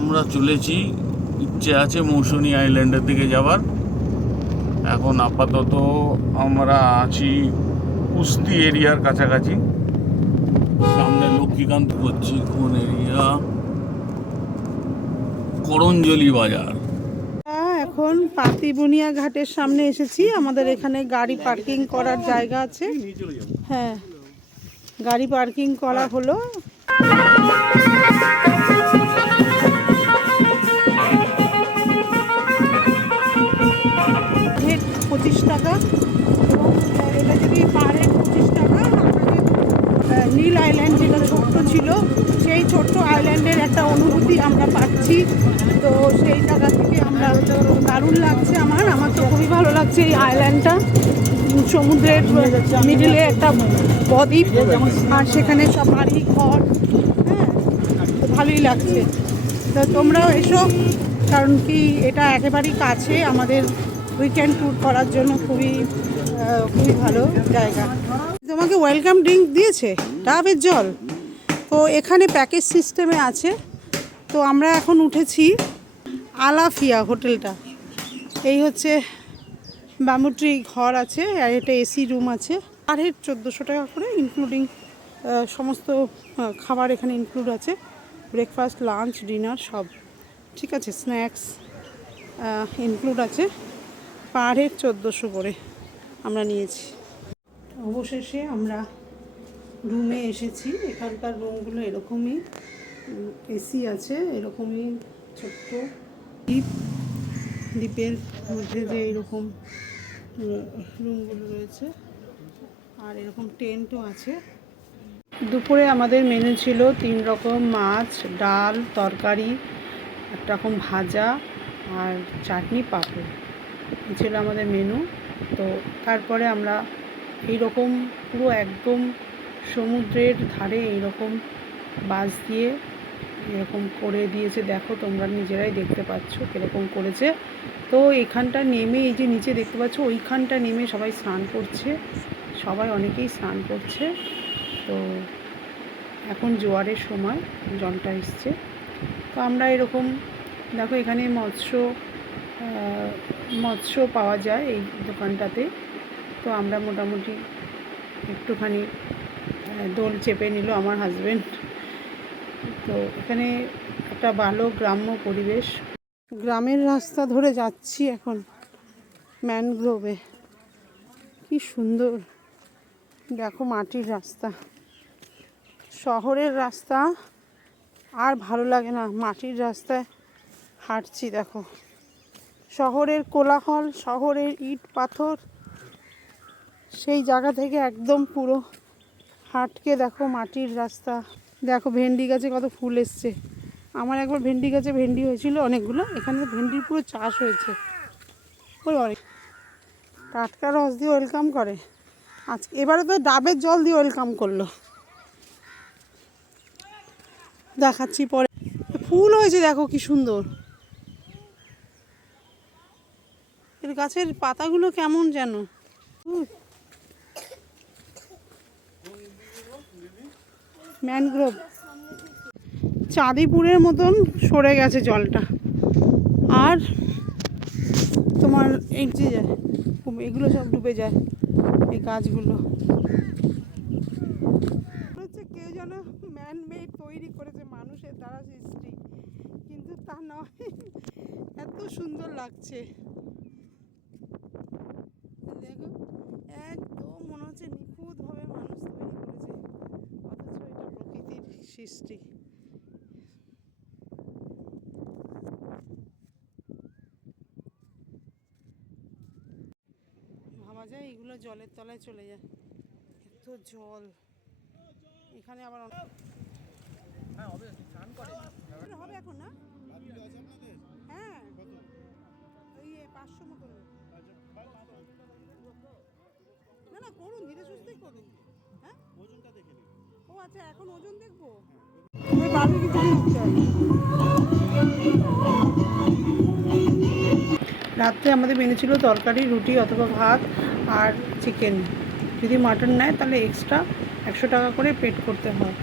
আমরা চলেছি, ইচ্ছে আছে মৌসুনি আইল্যান্ডের দিকে যাবার। এখন আপাতত আমরা আছি কুস্তি এরিয়ার কাছাকাছি। সামনে লক্ষ্মীকান্ত করছি, কোন এরিয়া, করঞ্জলি বাজার। এখন পাতিবুনিয়া ঘাটের সামনে এসেছি। আমাদের এখানে গাড়ি পার্কিং করার জায়গা আছে। হ্যাঁ, গাড়ি পার্কিং করা হলো। হেড 25 টাকা, এবং এটা যদি পার হেড 25 টাকা। নীল আইল্যান্ড যেটা ছোট্ট ছিল, সেই ছোট্ট আইল্যান্ডের একটা অনুভূতি আমরা পাচ্ছি। তো সেই জায়গা থেকে আমরা, দারুণ লাগছে। আমার তো খুবই ভালো লাগছে এই আইল্যান্ডটা। সমুদ্রের মিডিলে একটা বদ্বীপ, আর সেখানে সব বাড়ি ঘর। হ্যাঁ, ভালোই লাগছে। তো তোমরাও এসো, কারণ কি এটা একেবারেই কাছে। আমাদের উইকেন্ড ট্যুর করার জন্য খুবই ভালো জায়গা। তোমাকে ওয়েলকাম ড্রিঙ্ক দিয়েছে, ডাবের জল। তো এখানে প্যাকেজ সিস্টেমে আছে। তো আমরা এখন উঠেছি আলাফিয়া হোটেলটা। এই হচ্ছে ব্যাম্বু-ট্রি ঘর আছে, আর এটা এসি রুম আছে। আর হেড 1400 টাকা করে, ইনক্লুডিং সমস্ত খাবার এখানে ইনক্লুড আছে। ব্রেকফাস্ট, লাঞ্চ, ডিনার সব ঠিক আছে, স্ন্যাক্স ইনক্লুড আছে। পার হেড 1400 করে আমরা নিয়েছি। অবশেষে আমরা রুমে এসেছি। এখানকার রুমগুলো এরকমই, এসি আছে, এরকমই ছোট্ট দ্বীপের মধ্যে যে এরকম রুমগুলো রয়েছে, আর এরকম টেন্টও আছে। দুপুরে আমাদের মেনু ছিল 3 রকম মাছ, ডাল, তরকারি, একটা রকম ভাজা, আর চাটনি, পাঁপড়। এই ছিল আমাদের মেনু। তো তারপরে আমরা এইরকম পুরো একদম সমুদ্রের ধারে এইরকম বাস দিয়ে এরকম করে দিয়েছে। দেখো তোমরা নিজেরাই দেখতে পাচ্ছ কীরকম করেছে। তো এখানটা নেমে, এই যে নিচে দেখতে পাচ্ছ, ওইখানটা নেমে সবাই স্নান করছে, অনেকেই স্নান করছে। তো এখন জোয়ারের সময়, জলটা এসছে। তো আমরা এরকম দেখো, এখানে মৎস্য পাওয়া যায় এই দোকানটাতে। তো আমরা মোটামুটি একটুখানি দোল চেপে নিল আমার হাজব্যান্ড। তো এখানে একটা ভালো গ্রাম্য পরিবেশ। গ্রামের রাস্তা ধরে যাচ্ছি এখন ম্যানগ্রোভে। কি সুন্দর দেখো, মাটির রাস্তা। শহরের রাস্তা আর ভালো লাগে না, মাটির রাস্তায় হাঁটছি। দেখো, শহরের কোলাহল, শহরের ইট পাথর, সেই জায়গা থেকে একদম পুরো হাঁটকে দেখো মাটির রাস্তা। দেখো ভেন্ডি গাছে কত ফুল এসছে। আমার একবার ভেন্ডি গাছে ভেন্ডি হয়েছিল অনেকগুলো। এখানে ভেন্ডির পুরো চাষ হয়েছে। ওই অনেক টাটকা রস দিয়ে ওয়েলকাম করে। আজকে এবারে তো ডাবের জল দিয়ে ওয়েলকাম করলো। দেখাচ্ছি পরে। ফুল হয়েছে দেখো কি সুন্দর। এর গাছের পাতাগুলো কেমন যেন। ম্যানগ্রোভ চাঁদিপুরের মতন সরে গেছে জলটা। আর তোমার এই যে এগুলো সব ডুবে যায়, এই গাছগুলো হচ্ছে কেউ যেন ম্যানমেড তৈরি করেছে, মানুষের দ্বারা সৃষ্টি, কিন্তু তা নয়। এত সুন্দর লাগছে দেখো, একদম মনে হচ্ছে নিখুঁতভাবে মানুষ তৈরি করেছে, অথচ এটা প্রকৃতির সৃষ্টি। ভাবা যায় এগুলো জলের তলায় চলে যায়, এত জল এখানে। আবার হবে এখন না? হ্যাঁ, ওই 500 মতো। না না, করুন, ধীরে সুস্থই করুন। হ্যাঁ, ওজনটা দেখে নিন। ও আচ্ছা, এখন ওজন দেখবো। রাত্রে আমাদের মেনু ছিল তরকারি, রুটি অথবা ভাত আর চিকেন। যদি মাটন নেয় তাহলে এক্সট্রা 100 টাকা করে পেড করতে হয়।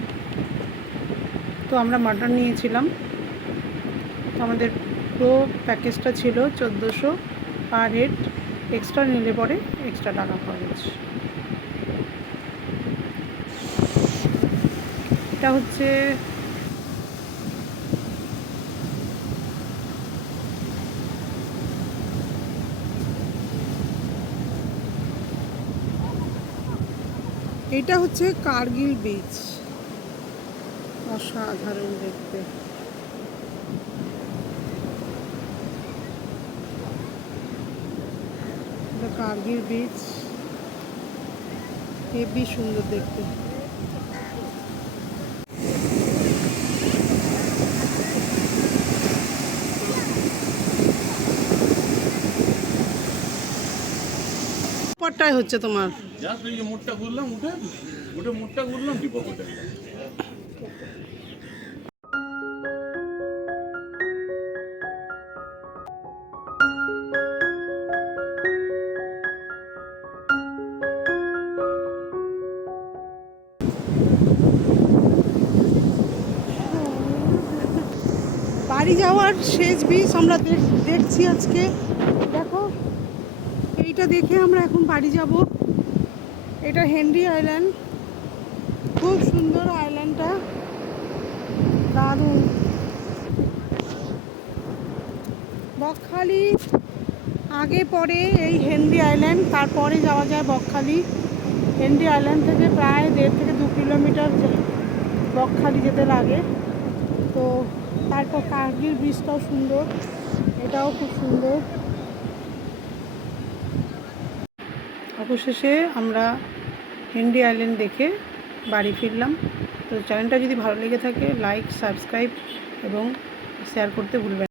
তো আমরা মাটন নিয়েছিলাম। আমাদের পুরো প্যাকেজটা ছিল 1400 পার হেড, এক্সট্রা নিলে পরে এক্সট্রা টাকা খরচ। এটা হচ্ছে কার্গিল বিচ, অসাধারণ দেখতে। এটা কার্গিল বিচ, হেবি সুন্দর দেখতে। পরটাই হচ্ছে তোমার জাস্ট এই যে মোড়টা ঘুরলাম, উঠে মোড়টা ঘুরলাম, ডিপো হোটেল। বাড়ি যাওয়ার শেষ বিচ আমরা দেখছি আজকে। দেখো, এইটা দেখে আমরা এখন বাড়ি যাব। এটা হেনরি আইল্যান্ড, খুব সুন্দর আইল্যান্ডটা, দারুণ। বকখালি আগে পরে এই হেনরি আইল্যান্ড, তারপরে যাওয়া যায় বকখালি। হেনরি আইল্যান্ড থেকে প্রায় 1.5 থেকে 2 কিলোমিটার বকখালি যেতে লাগে। তো তারপর কার্গিল ব্রিজটাও সুন্দর, এটাও খুব সুন্দর। অবশেষে আমরা হেনরি আইল্যান্ড দেখে বাড়ি ফিরলাম। তো চ্যানেলটা যদি ভালো লেগে থাকে লাইক, সাবস্ক্রাইব এবং শেয়ার করতে ভুলবেন না।